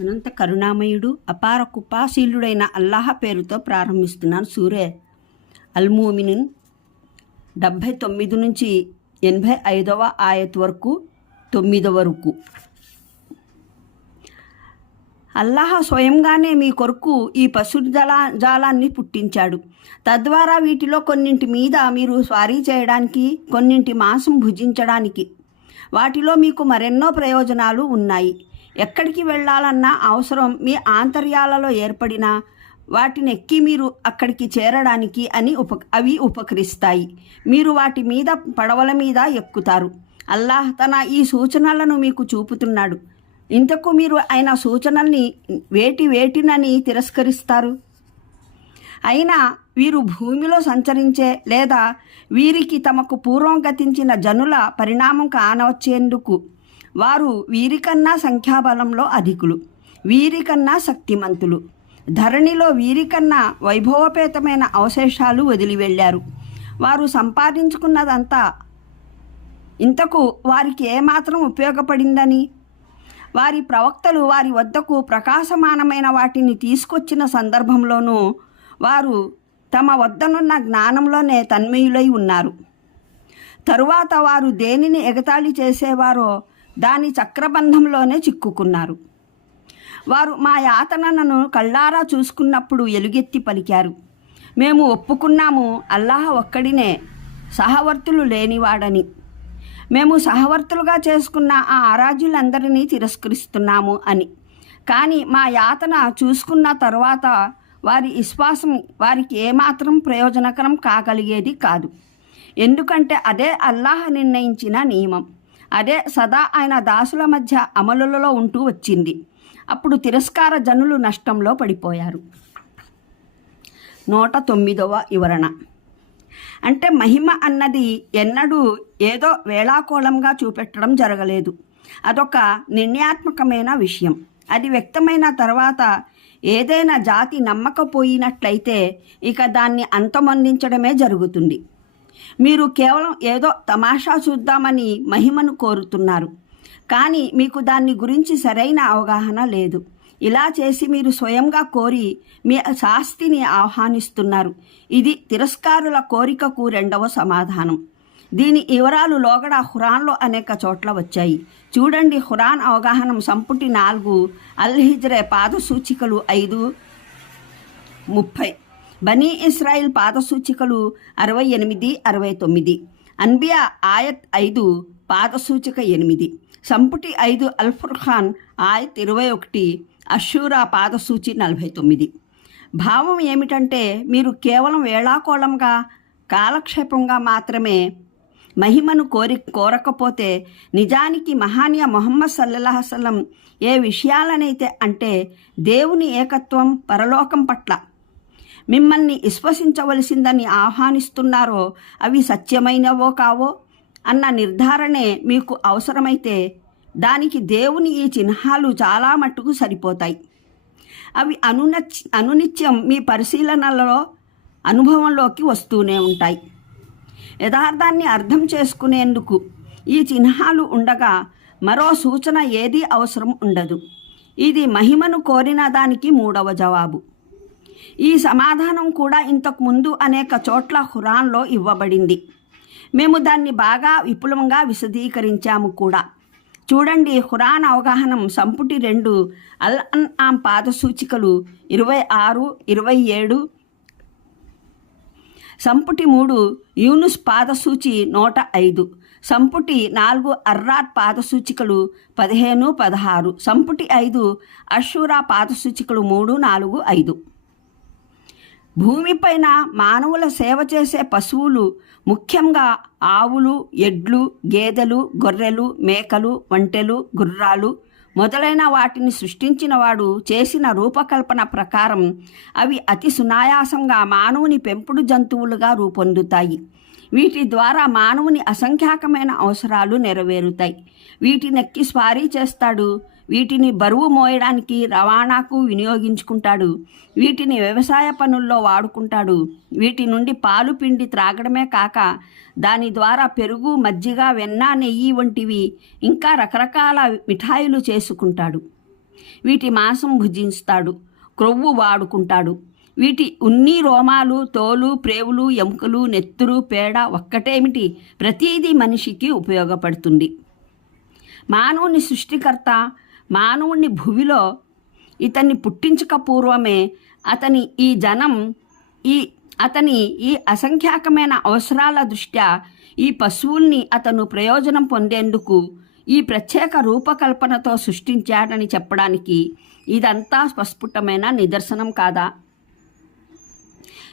అనంత కరుణామయుడు అపార కుపాశీలుడైన అల్లాహ పేరుతో ప్రారంభిస్తున్నాను సూరే. అల్మూమినిన్ డెబ్భై తొమ్మిది నుంచి ఎనభై ఐదవ ఆయత్ వరకు తొమ్మిదవ వరకు అల్లాహ స్వయంగానే మీ కొరకు ఈ పశు జలా జాలాన్ని పుట్టించాడు. తద్వారా వీటిలో కొన్నింటి మీద మీరు స్వారీ చేయడానికి కొన్నింటి మాంసం భుజించడానికి వాటిలో మీకు మరెన్నో ప్రయోజనాలు ఉన్నాయి. ఎక్కడికి వెళ్ళాలన్న అవసరం మీ ఆంతర్యాలలో ఏర్పడిన వాటిని ఎక్కి మీరు అక్కడికి చేరడానికి అని ఉప అవి ఉపకరిస్తాయి. మీరు వాటి మీద పడవల మీద ఎక్కుతారు. అల్లాహ్ తన ఈ సూచనలను మీకు చూపుతున్నాడు. ఇంతకు మీరు ఆయన సూచనల్ని వేటి వేటినని తిరస్కరిస్తారు? అయినా వీరు భూమిలో సంచరించే లేదా వీరికి తమకు పూర్వం గతించిన జనుల పరిణామం కానవచ్చేందుకు వారు వీరికన్నా సంఖ్యాబలంలో అధికులు వీరికన్నా శక్తిమంతులు. ధరణిలో వీరికన్నా వైభవపేతమైన అవశేషాలు వదిలి వెళ్ళారు వారు సంపాదించుకున్నదంతా ఇంతకు వారికి ఏమాత్రం ఉపయోగపడిందని? వారి ప్రవక్తలు వారి వద్దకు ప్రకాశమానమైన వాటిని తీసుకొచ్చిన సందర్భంలోనూ వారు తమ వద్దనున్న జ్ఞానంలోనే తన్మయులై ఉన్నారు. తరువాత వారు దేనిని ఎగతాళి చేసేవారో దాని చక్రబంధంలోనే చిక్కుకున్నారు. వారు మా యాతనను కళ్ళారా చూసుకున్నప్పుడు ఎలుగెత్తి పలికారు. మేము ఒప్పుకున్నాము అల్లాహ్ ఒక్కడినే సహవర్తులు లేనివాడని. మేము సహవర్తులుగా చేసుకున్న ఆ ఆరాజులందరినీ తిరస్కరిస్తున్నాము అని. కానీ మా యాతన చూసుకున్న తర్వాత వారి విశ్వాసం వారికి ఏమాత్రం ప్రయోజనకరం కాగలిగేది కాదు. ఎందుకంటే అదే అల్లాహ్ నిర్ణయించిన నియమం. అదే సదా ఆయన దాసుల మధ్య అమలులలో ఉంటూ వచ్చింది. అప్పుడు తిరస్కార జనులు నష్టంలో పడిపోయారు. నూట తొమ్మిదవ వివరణ. అంటే మహిమ అన్నది ఎన్నడూ ఏదో వేళాకోళంగా చూపెట్టడం జరగలేదు. అదొక నిర్ణయాత్మకమైన విషయం. అది వ్యక్తమైన తర్వాత ఏదైనా జాతి నమ్మకపోయినట్లయితే ఇక దాన్ని అంతమొందించడమే జరుగుతుంది. మీరు కేవలం ఏదో తమాషా చూద్దామని మహిమను కోరుతున్నారు. కానీ మీకు దాన్ని గురించి సరైన అవగాహన లేదు. ఇలా చేసి మీరు స్వయంగా కోరి మీ శాస్తిని ఆహ్వానిస్తున్నారు. ఇది తిరస్కారుల కోరికకు రెండవ సమాధానం. దీని వివరాలు లోగడ హురాన్లో అనేక చోట్ల వచ్చాయి. చూడండి హురాన్ అవగాహన సంపుటి నాలుగు అల్ హిజ్రే పాదసూచికలు ఐదు ముప్పై. బనీ ఇస్రాయిల్ పాదసూచికలు అరవై ఎనిమిది అరవై తొమ్మిది. అన్బియా ఆయత్ ఐదు పాదసూచిక ఎనిమిది. సంపుటి ఐదు అల్ఫుర్ఖాన్ ఆయత్ ఇరవై ఒకటి అషూరా పాదసూచి నలభై తొమ్మిది. భావం ఏమిటంటే మీరు కేవలం వేళాకోళంగా కాలక్షేపంగా మాత్రమే మహిమను కోరి కోరకపోతే నిజానికి మహానీయ మొహమ్మద్ సల్లల్లాహు ఏ విషయాలనైతే అంటే దేవుని ఏకత్వం పరలోకం పట్ల మిమ్మల్ని విశ్వసించవలసిందని ఆహ్వానిస్తున్నారో అవి సత్యమైనవో కావో? అన్న నిర్ధారణే మీకు అవసరమైతే దానికి దేవుని ఈ చిహ్నాలు చాలా మట్టుకు సరిపోతాయి. అవి అనునచ్ అనునిత్యం మీ పరిశీలనలలో అనుభవంలోకి వస్తూనే ఉంటాయి. యథార్థాన్ని అర్థం చేసుకునేందుకు ఈ చిహ్నాలు ఉండగా మరో సూచన ఏదీ అవసరం ఉండదు. ఇది మహిమను కోరిన దానికి మూడవ జవాబు. ఈ సమాధానం కూడా ఇంతకు ముందు అనేక చోట్ల హురాన్లో ఇవ్వబడింది. మేము దాన్ని బాగా విపులంగా విశదీకరించాము కూడా. చూడండి హురాన్ అవగాహనం సంపుటి రెండు అల్ అన్ ఆమ్ పాదసూచికలు ఇరవై ఆరు ఇరవై ఏడు సంపుటి మూడు యూనుస్ పాదసూచి నూట ఐదు సంపుటి నాలుగు అర్రాట్ పాదసూచికలు పదిహేను పదహారు సంపుటి ఐదు అషూరా పాదసూచికలు మూడు నాలుగు ఐదు. భూమిపైన మానవుల సేవ చేసే పశువులు ముఖ్యంగా ఆవులు ఎడ్లు గేదెలు గొర్రెలు మేకలు ఒంటెలు గుర్రాలు మొదలైన వాటిని సృష్టించిన వాడు చేసిన రూపకల్పన ప్రకారం అవి అతి సునాయాసంగా మానవుని పెంపుడు జంతువులుగా రూపొందుతాయి. వీటి ద్వారా మానవుని అసంఖ్యాకమైన అవసరాలు నెరవేరుతాయి. వీటినెక్కి స్వారీ చేస్తాడు వీటిని బరువు మోయడానికి రవాణాకు వినియోగించుకుంటాడు. వీటిని వ్యవసాయ పనుల్లో వాడుకుంటాడు. వీటి నుండి పాలు పిండి త్రాగడమే కాక దాని ద్వారా పెరుగు మజ్జిగ వెన్న నెయ్యి వంటివి ఇంకా రకరకాల మిఠాయిలు చేసుకుంటాడు. వీటి మాంసం భుజిస్తాడు క్రొవ్వు వాడుకుంటాడు. వీటి ఉన్ని రోమాలు తోలు ప్రేవులు ఎముకలు నెత్తురు పేడ ఒక్కటేమిటి? ప్రతీది మనిషికి ఉపయోగపడుతుంది. మానవుని సృష్టికర్త మానవుని భువిలో ఇతన్ని పుట్టించక పూర్వమే అతని ఈ జనం ఈ అతని ఈ అసంఖ్యాకమైన అవసరాల దృష్ట్యా ఈ పశువుల్ని అతను ప్రయోజనం పొందేందుకు ఈ ప్రత్యేక రూపకల్పనతో సృష్టించాడని చెప్పడానికి ఇదంతా స్పస్ఫుటమైన నిదర్శనం కాదా?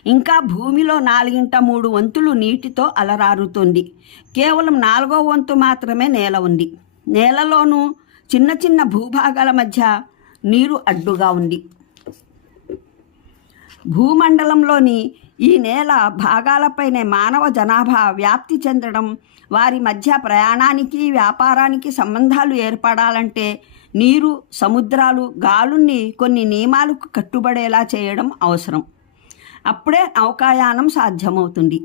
ఇంకా భూమిలో నాలుగింట మూడు వంతులు నీటితో అలరారుతుంది. కేవలం నాలుగో వంతు మాత్రమే నేల ఉంది. నేలలోనూ చిన్న చిన్న భూభాగాల మధ్య నీరు అడ్డుగా ఉంది. భూమండలంలోని ఈ నేల భాగాలపైనే మానవ జనాభా వ్యాప్తి చెందడం వారి మధ్య ప్రయాణానికి వ్యాపారానికి సంబంధాలు ఏర్పడాలంటే నీరు సముద్రాలు గాలుల్ని కొన్ని నియమాలకు కట్టుబడేలా చేయడం అవసరం. అప్పుడే నౌకాయానం సాధ్యమవుతుంది.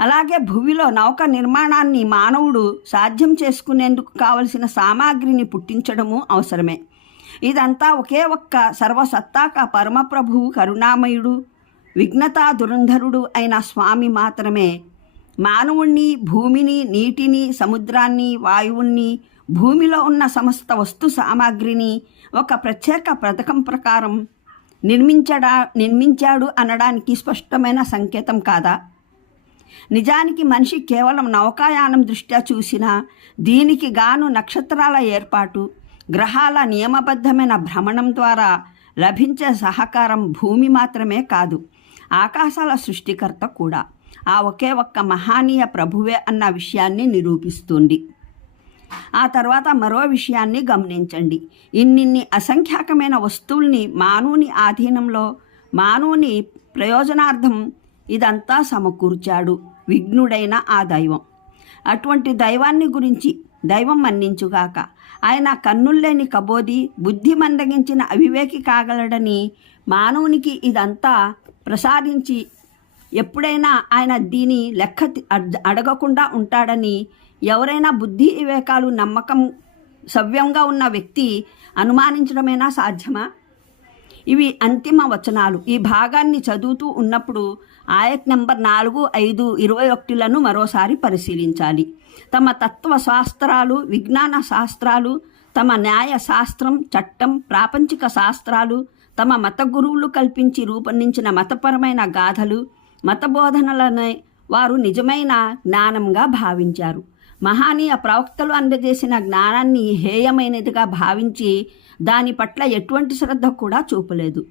అలాగే భూమిలో నౌక నిర్మాణాన్ని మానవుడు సాధ్యం చేసుకునేందుకు కావలసిన సామాగ్రిని పుట్టించడము అవసరమే. ఇదంతా ఒకే ఒక్క సర్వసత్తాక పరమప్రభువు కరుణామయుడు విఘ్నతా దురంధరుడు అయిన స్వామి మాత్రమే. మానవుణ్ణి భూమిని నీటిని సముద్రాన్ని వాయువుణ్ణి భూమిలో ఉన్న సమస్త వస్తు సామాగ్రిని ఒక ప్రత్యేక పథకం ప్రకారం నిర్మించడా నిర్మించాడు అనడానికి స్పష్టమైన సంకేతం కాదా? నిజానికి మనిషి కేవలం నౌకాయానం దృష్ట్యా చూసినా దీనికి గాను నక్షత్రాల ఏర్పాటు గ్రహాల నియమబద్ధమైన భ్రమణం ద్వారా లభించే సహకారం భూమి మాత్రమే కాదు ఆకాశాల సృష్టికర్త కూడా. ఆ ఒకే ఒక్క మహానీయ ప్రభువే అన్న విషయాన్ని నిరూపిస్తుంది. ఆ తర్వాత మరో విషయాన్ని గమనించండి. ఇన్నిన్ని అసంఖ్యాకమైన వస్తువుల్ని మానవుని ఆధీనంలో మానవుని ప్రయోజనార్థం ఇదంతా సమకూర్చాడు విఘ్నుడైన ఆ దైవం. అటువంటి దైవాన్ని గురించి దైవం మన్నించుగాక. ఆయన కన్నుల్లేని కబోది బుద్ధి మందగించిన అవివేకి కాగలడని మానవునికి ఇదంతా ప్రసాదించి ఎప్పుడైనా ఆయన దీని లెక్క అడ్- అడగకుండా ఉంటాడని ఎవరైనా బుద్ధి వివేకాలు నమ్మకం సవ్యంగా ఉన్న వ్యక్తి అనుమానించడమేనా సాధ్యమా? ఇవి అంతిమ వచనాలు. ఈ భాగాన్ని చదువుతూ ఉన్నప్పుడు ఆయక్ నెంబర్ నాలుగు ఐదు ఇరవై ఒకటిలను మరోసారి పరిశీలించాలి. తమ తత్వ శాస్త్రాలు విజ్ఞాన శాస్త్రాలు తమ న్యాయ శాస్త్రం చట్టం ప్రాపంచిక శాస్త్రాలు తమ మత గురువులు కల్పించి రూపొందించిన మతపరమైన గాథలు మతబోధనలనే వారు నిజమైన జ్ఞానంగా భావించారు. మహానీయ ప్రవక్తలు అందజేసిన జ్ఞానాన్ని హేయమైనదిగా భావించి దాని పట్ల ఎటువంటి శ్రద్ధ కూడా చూపలేదు.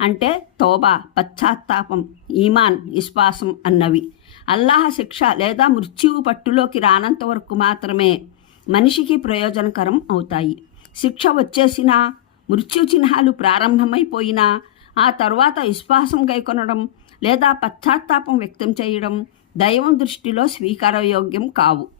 అంటే తోబా పశ్చాత్తాపం ఈమాన్ విశ్వాసం అన్నవి. అల్లాహ శిక్ష లేదా మృత్యువు పట్టులోకి రానంత వరకు మాత్రమే మనిషికి ప్రయోజనకరం అవుతాయి. శిక్ష వచ్చేసినా మృత్యు చిహ్నాలు ప్రారంభమైపోయినా ఆ తర్వాత విశ్వాసం గైకొనడం లేదా పశ్చాత్తాపం వ్యక్తం చేయడం దైవం దృష్టిలో స్వీకారయోగ్యం కావు.